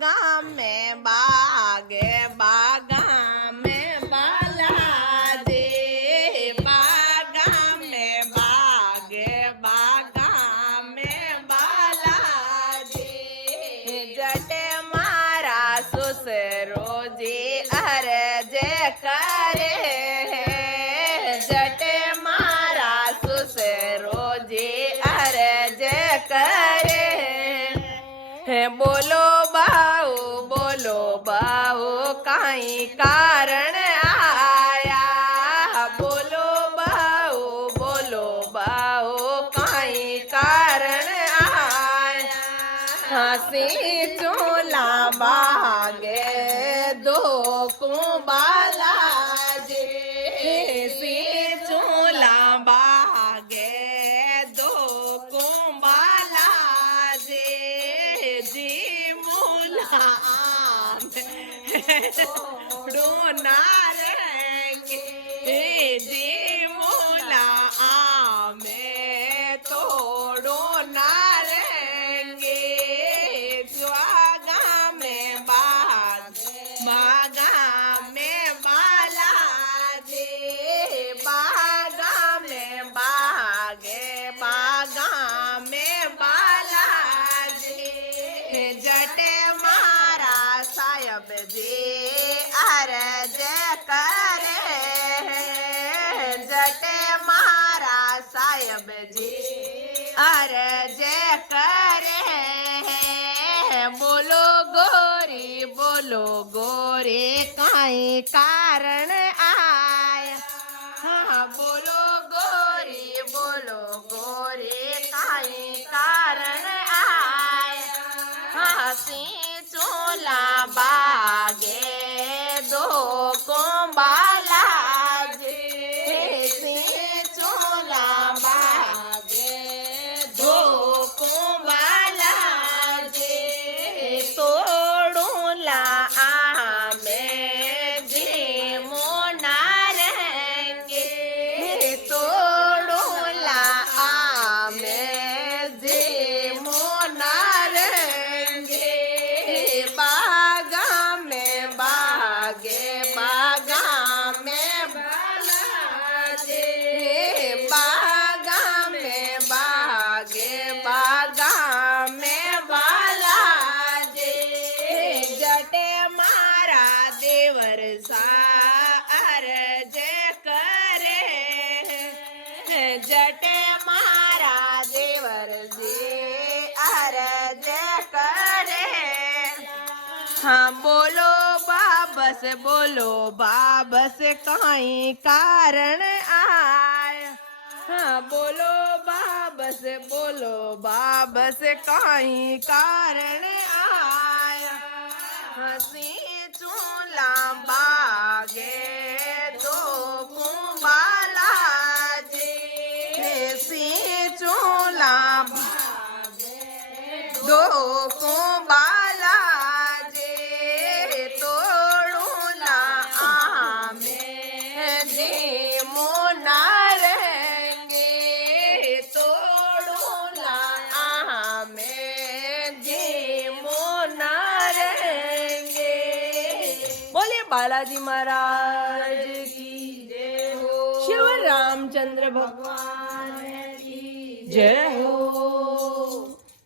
में बागे बागा में बालाजी बागा में बागे बागा में बालाजी जटे मारा सुसरो जी अर्ज करे जटे मारा सुसरो जी अर्ज करे बोलो बाऊ काई कारण आया बोलो बाऊ काई कारण आया हंसी चूला बागे दो कुंबाला जी सी चूला बागे दो कुंबाला जी मूला डोना रहेंगे जी मूला में तोड़ो ना रहेंगे स्वागा में बागा में बाला जी बागा में बागे बागा में बाला जी जटे मारा साहब जी अर्ज करे जटे मारा साहब जी अर्ज करे बोलो गोरी काई कारण आया हाँ बोलो गोरी काई कारण आया हंसी चूला बागे दो कुंबाला जी चूला बागे दो कुंबाला जी तोड़ूला में जी मोना रहेंगे तोड़ूला में जी मोना रहेंगे बागा में बागे बागा में बाला जी बागा में बागे बागा में बाला जी जटे मारा देवर सा अर्ज करे जटे मारा देवर जी अर्ज करे हाँ बोलो बाबस काई कारण आया हाँ बोलो बाबस काई कारण आया हंसी चूला बागे दो कुंबाला जी सी चूला दो कुंबाला जी तोड़ूला में जी मोना रहेंगे तोड़ूला में जी मोना रहेंगे बोले बालाजी महाराज की जय हो शिव रामचंद्र भगवान की जय हो।